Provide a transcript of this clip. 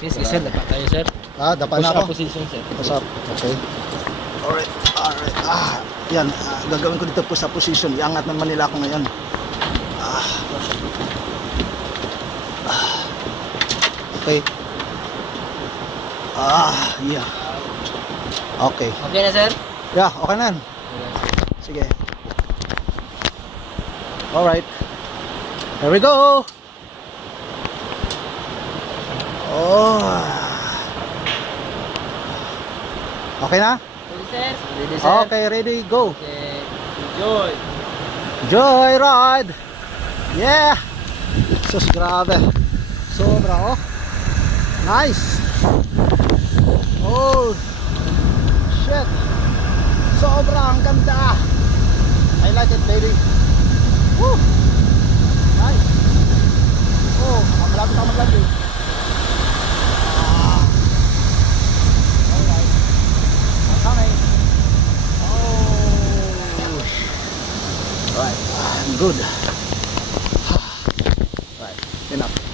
Yes, sir. Dapat tayo, sir. Dapa Push na up ako. position, sir. Push up. Okay. Alright, alright. Yan. Gagawin ko dito push up position. Iangat naman nila ako ngayon. Okay. Yeah. Okay. Okay na, sir? Yeah, okay na yan. Sige. Alright. Here we go. Okay na? Ready, sir? Ready, sir? Okay, ready, go. Okay. Enjoy. Joyride. Yeah. Sus, grabe. Sobra, oh. Nice. Oh. Shit. Sobrang ganda. I like it, baby. Woo. Nice. Oh, malapit ako mag-landing. Alright. I'm coming. Oh. Right. Good. Right. Enough.